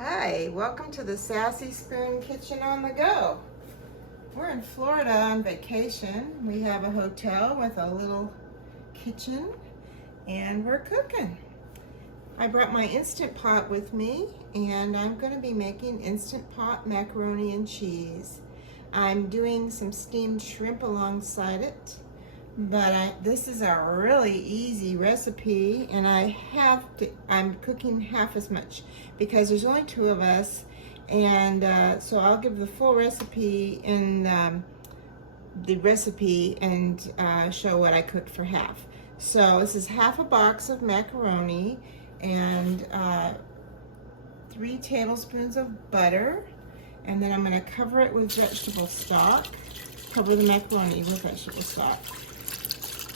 Hi, welcome to the Sassy Spoon Kitchen on the Go. We're in Florida on vacation. We have a hotel with a little kitchen and we're cooking. I brought my Instant Pot with me and I'm going to be making Instant Pot macaroni and cheese. I'm doing some steamed shrimp alongside it, but this is a really easy recipe, and I'm cooking half as much because there's only 2 of us, and so I'll give the full recipe in the recipe and show what I cooked for half. So this is half a box of macaroni and 3 tablespoons of butter, and then I'm going to cover it with vegetable stock. Cover the macaroni with vegetable stock.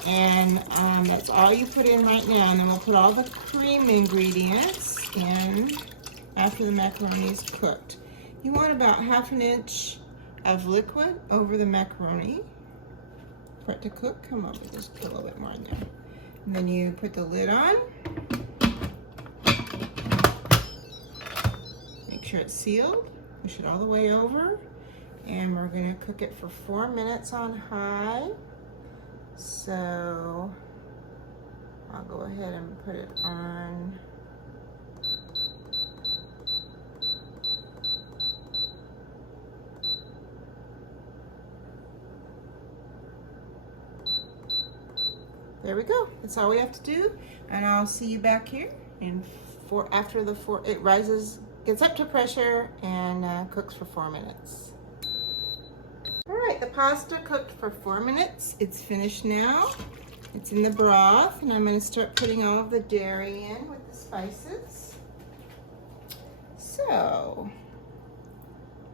And that's all you put in right now, and then we'll put all the cream ingredients in after the macaroni is cooked. You want about 1/2 inch of liquid over the macaroni for it to cook. Come on, just put a little bit more in there. And then you put the lid on. Make sure it's sealed. Push it all the way over, and we're going to cook it for 4 minutes on high. So I'll go ahead and put it on. There we go. That's all we have to do, and I'll see you back here in after it rises, gets up to pressure, and cooks for 4 minutes. All right, the pasta cooked for 4 minutes. It's finished now. It's in the broth, and I'm going to start putting all of the dairy in with the spices. So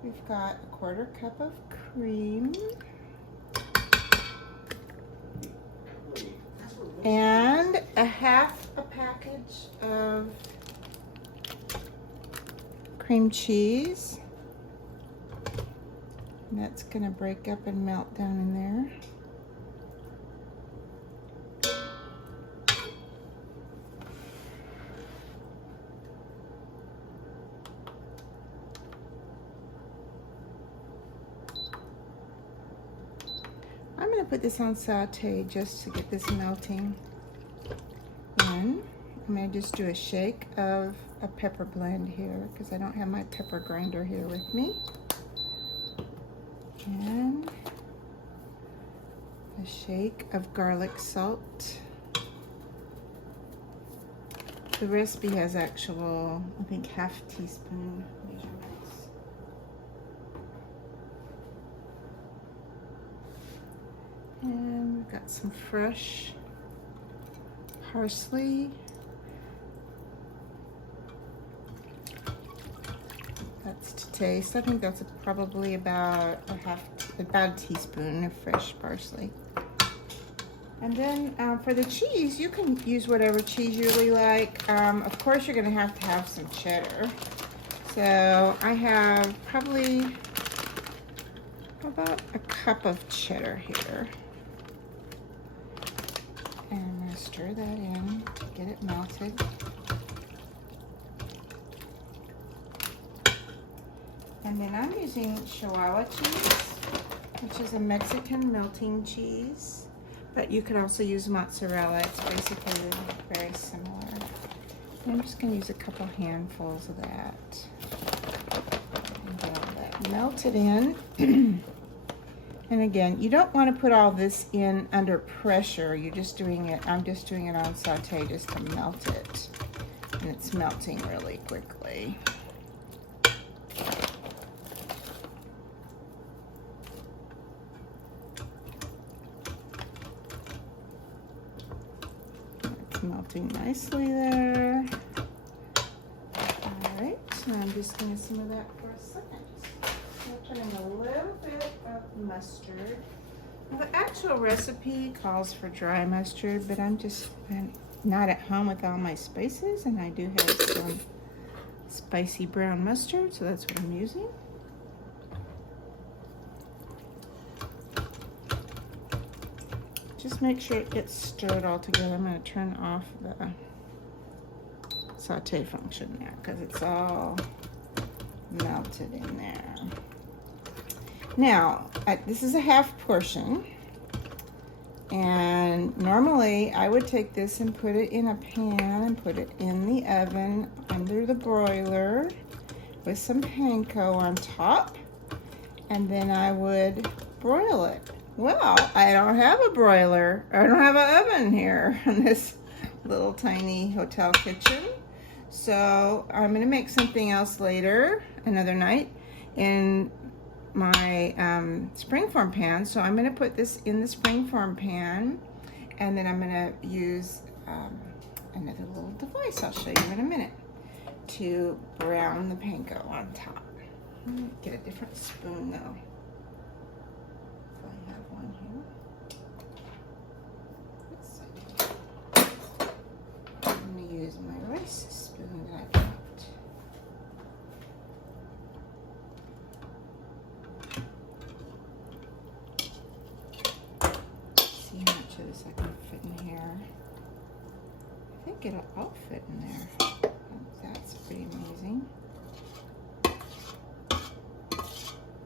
we've got a 1/4 cup of cream and a package of cream cheese. And that's going to break up and melt down in there. I'm going to put this on saute just to get this melting. And I'm going to just do a shake of a pepper blend here because I don't have my pepper grinder here with me. And a shake of garlic salt. The recipe has actual, I think, 1/2 teaspoon measurements. And we've got some fresh parsley. That's to taste. I think that's probably about a teaspoon of fresh parsley. And then for the cheese, you can use whatever cheese you really like. Of course, you're going to have some cheddar. So I have probably about a cup of cheddar here. And I'm going to stir that in, get it melted. And then I'm using Chihuahua Cheese, which is a Mexican melting cheese, but you could also use mozzarella. It's basically very similar. And I'm just going to use a couple handfuls of that. And get all that melted in. And again, you don't want to put all this in under pressure. You're just doing it, I'm just doing it on saute just to melt it. And it's melting really quickly. Melting nicely there. All right, so I'm just going to simmer that for a second. I'm putting a little bit of mustard. Now, the actual recipe calls for dry mustard, but I'm not at home with all my spices, and I do have some spicy brown mustard, so that's what I'm using. Just make sure it gets stirred all together. I'm going to turn off the saute function now because it's all melted in there. Now, this is a half portion. And normally I would take this and put it in a pan and put it in the oven under the broiler with some panko on top. And then I would broil it. Well, I don't have a broiler. I don't have an oven here in this little tiny hotel kitchen. So I'm gonna make something else later, another night, in my springform pan. So I'm gonna put this in the springform pan, and then I'm gonna use another little device I'll show you in a minute to brown the panko on top. I'm gonna get a different spoon though. I have one here. I'm gonna use my rice spoon that I got. See how much of this I can fit in here. I think it'll all fit in there. That's pretty amazing.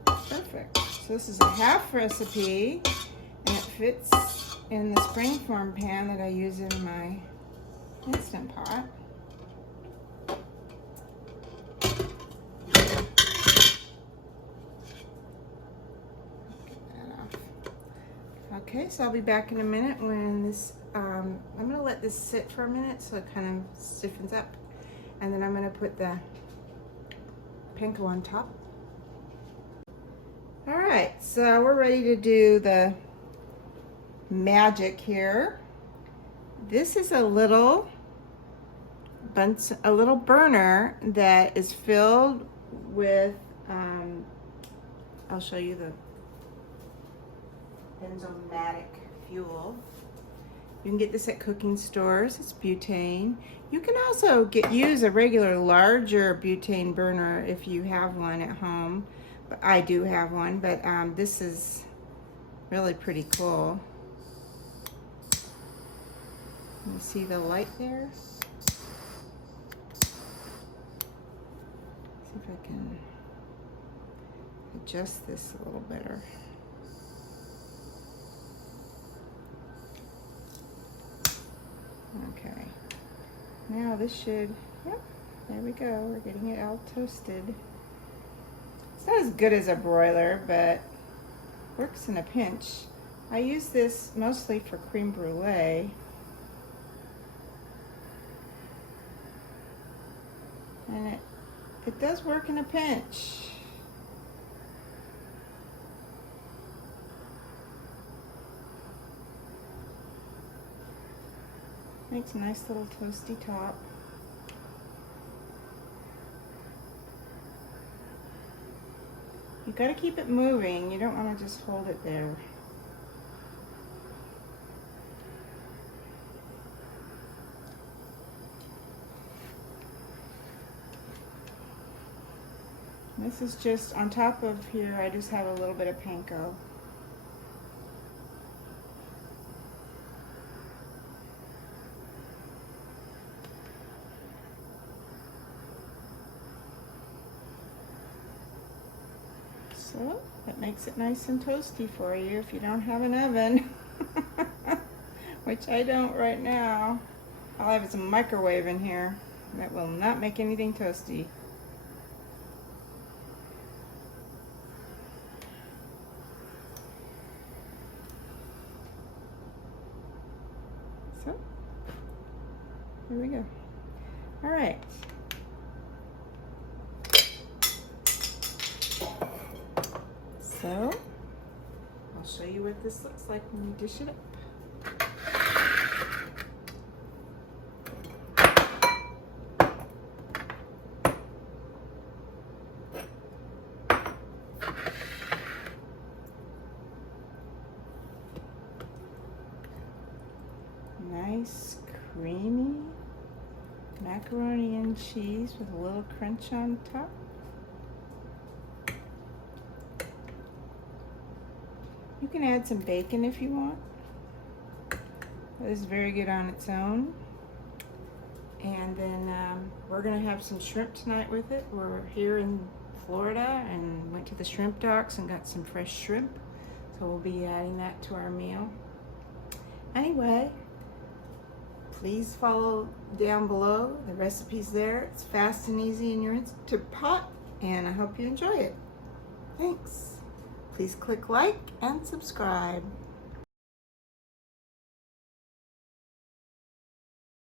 Perfect. So this is a half recipe, and it fits in the springform pan that I use in my Instant Pot. Okay, so I'll be back in a minute when this, I'm going to let this sit for a minute so it kind of stiffens up. And then I'm going to put the panko on top. All right, so we're ready to do the magic here. This is a little burner that is filled with, I'll show you the benzomatic fuel. You can get this at cooking stores. It's butane. You can also use a regular larger butane burner if you have one at home. But I do have one, but this is really pretty cool. You see the light there? See if I can adjust this a little better. Okay, now this should, yep, there we go. We're getting it all toasted. It's not as good as a broiler, but works in a pinch. I use this mostly for creme brulee. And it does work in a pinch. Makes a nice little toasty top. You've got to keep it moving. You don't want to just hold it there. This is just on top of here. I just have a little bit of panko. So that makes it nice and toasty for you if you don't have an oven, which I don't right now. All I have is a microwave in here. That will not make anything toasty. So, here we go. All right. So, I'll show you what this looks like when you dish it up. Nice, creamy macaroni and cheese with a little crunch on top. You can add some bacon if you want. This is very good on its own. And then we're gonna have some shrimp tonight with it. We're here in Florida and went to the shrimp docks and got some fresh shrimp. So we'll be adding that to our meal. Anyway, please follow down below. The recipe's there. It's fast and easy in your Instant Pot, and I hope you enjoy it. Thanks. Please click like and subscribe.